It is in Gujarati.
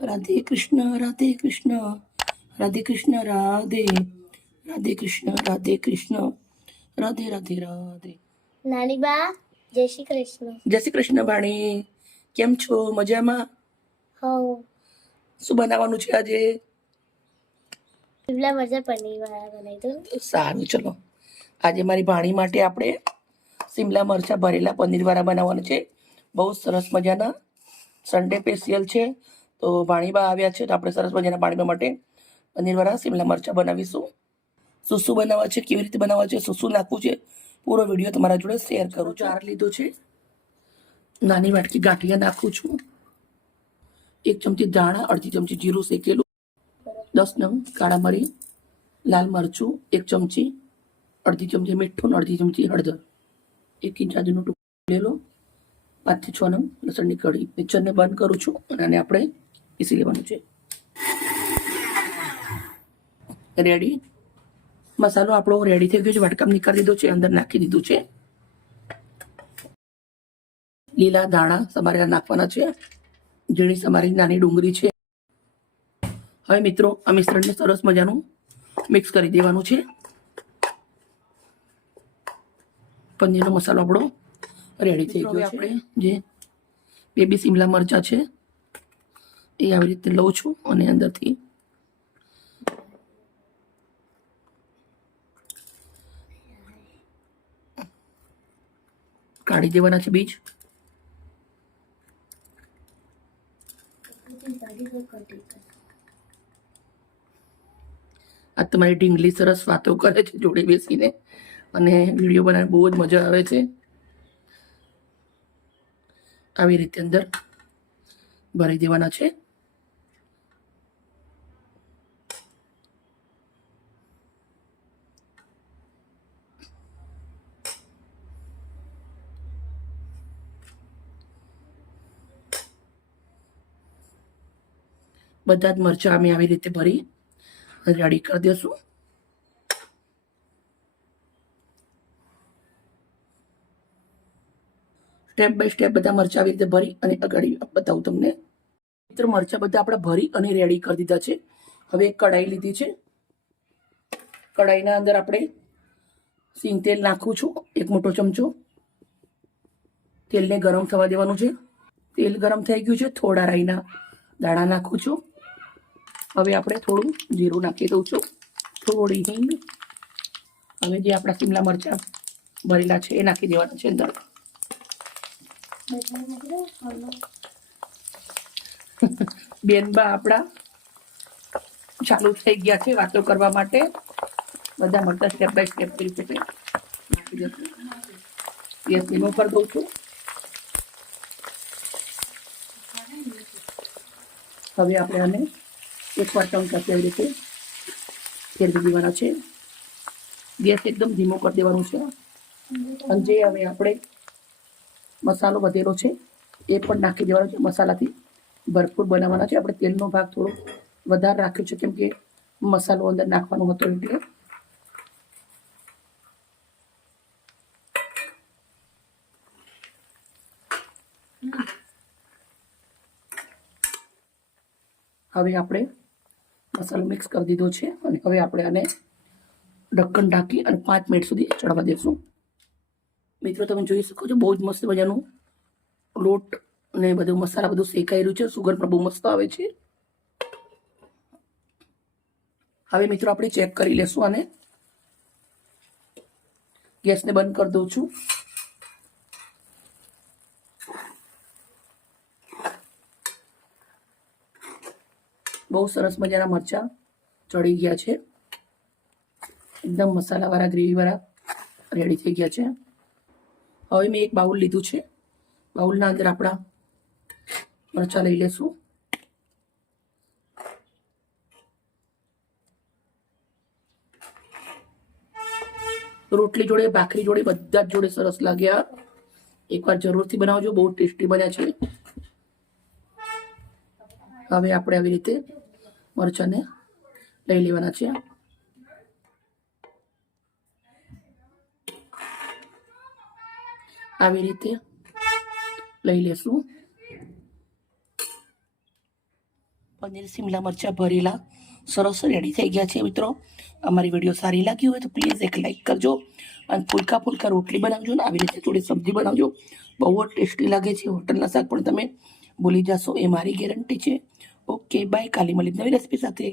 राधे कृष्ण राधे कृष्ण राधे कृष्ण राधे राधे कृष्ण राधे कृष्ण राधे राधे राधे નાની બા જય શ્રી કૃષ્ણ. જય શ્રી કૃષ્ણ ભાણી, કેમ છો? મજામાં? હો શું બનાવવાનું છે આજે? શિમલા મરચાં પનીર વાળા બનાવી દો. સારું, ચલો આજે મારી ભાણી માટે આપણે શિમલા મરચાં ભરેલા પનીરવાળા બનાવવાના છે. બહુ સરસ મજાના સન્ડે સ્પેશિયલ છે, તો ભાણીબા આવ્યા છે તો આપણે સરસ મજાના ભાણીબા માટે પનીરવાળા શિમલા મરચાં બનાવીશું. શું શું બનાવવા છે, કેવી રીતે બનાવવા છે, શું શું નાખવું છે, પૂરો વિડીયો તમારા જોડે શેર કરું. ચાર લીધો છે, નાની વાટકી ગાંઠિયા નાખું છું, 1 ચમચી ધાણા, અડધી ચમચી જીરું શેકેલું, 10 નંગ કાળા મરી, લાલ મરચું 1 ચમચી, અડધી ચમચી મીઠું, અડધી ચમચી હળદર, 1 ઇંચ આદુનો ટુકડો લેલો, 5 થી 6 નંગ લસણની કળી. મિક્સરને બંધ કરું છું અને આને આપણે પીસી લેવાનું છે. રેડી, મસાલો આપણો રેડી થઈ ગયો છે, વાટકામાં નીકાળી દીધો છે, અંદર નાખી દીધું છે. લીલા દાણા સમારેલા નાખવાના છે, ઝીણી સમારી નાની ડુંગળી છે. હવે મિત્રો આ મિશ્રણને સરસ મજાનું મિક્સ કરી દેવાનું છે. પનીરનો મસાલો આપણો રેડી થઈ ગયો. આપણે જે બેબી શિમલા મરચાં છે એ આવી રીતે લઉં છું અને અંદરથી કાઢી દેવાના છે બીજ. આ તમારી ઢીંગલી સરસ વાતો કરે છે જોડે બેસીને અને વિડીયો બનાવવાની બહુ જ મજા આવે છે. આવી રીતે અંદર ભરી દેવાના છે. બધા જ મરચાં અમે આવી રીતે ભરી રેડી કરી દઈશું. સ્ટેપ બાય સ્ટેપ બધા મરચાં આવી રીતે ભરી અને આગળ બતાવું તમને. મિત્રો મરચાં બધા આપણે ભરી અને રેડી કરી દીધા છે. હવે એક કઢાઈ લીધી છે, કઢાઈના અંદર આપણે સિંગ તેલ નાખું છું, 1 મોટો ચમચો. તેલને ગરમ થવા દેવાનું છે. તેલ ગરમ થઈ ગયું છે, થોડા રાઈના દાણા નાખું છું. હવે આપણે થોડું જીરું નાખી દઉં છું, થોડી હિંગ. હવે જે આપણા શિમલા મરચાં ભરેલા છે એ નાખી દેવાના છે અંદર. બેનબા આપણા ચાલુ થઈ ગયા છે વાતો કરવા માટે. બધા મરચાં સ્ટેપ બાય સ્ટેપ કરી રીતે નાખી દઈશું. ગેસ ધીમો કરી દઉં છું. હવે આપણે આને એકવાર ચમચાથી આવી રીતે ફેરવી દેવાના છે. ગેસ એકદમ ધીમો કરી દેવાનું છે. અને જે હવે આપણે મસાલો વધેલો છે એ પણ નાખી દેવાનો છે. મસાલાથી ભરપૂર બનાવવાના છે. આપણે તેલનો ભાગ થોડો વધારે રાખ્યો છે કેમ કે મસાલો અંદર નાખવાનો હતો એટલે. હવે આપણે મસાલો મિક્સ કરી દીધો છે અને હવે આપણે આને ઢક્કન ઢાંકી અને 5 મિનિટ સુધી ચડવા દઈશું. મિત્રો તમે જોઈ શકો છો બહુ જ મસ્ત મજાનું લોટ ને બધું મસાલા બધું શેકાઈ રહ્યું છે. સુગંધ પણ બહુ મસ્ત આવે છે. હવે મિત્રો આપણે ચેક કરી લેશું આને. ગેસને બંધ કરી દઉં છું. બહુ સરસ મજાના મરચાં ચડી ગયા છે. એકદમ મસાલાવાળા ગ્રેવીવાળા રેડી થઈ ગયા છે. હવે મેં એક બાઉલ લીધું છે. બાઉલના અંદર આપણા મરચાં લઈ લેશું. રોટલી જોડે, ભાખરી જોડે, બધા જ જોડે સરસ લાગ્યા. એકવાર જરૂરથી બનાવજો, બહુ ટેસ્ટી બન્યા છે. હવે આપણે આવી રીતે મરચાંને લઈ લેવાના છે. આવી રીતે લઈ લેશું. પનીર શિમલા મરચાં ભરેલા સરસ રેડી થઈ ગયા છે મિત્રો. અમારી વિડીયો સારી લાગી હોય તો પ્લીઝ એક લાઈક કરજો અને ફુલકા ફુલકા રોટલી બનાવજો ને આવી રીતે થોડી સબ્જી બનાવજો. બહુ જ ટેસ્ટી લાગે છે. હોટલના શાક પણ તમે ભૂલી જશો એ મારી ગેરંટી છે. Okay bye. કાલે મળી નવી રેસીપી સાથે.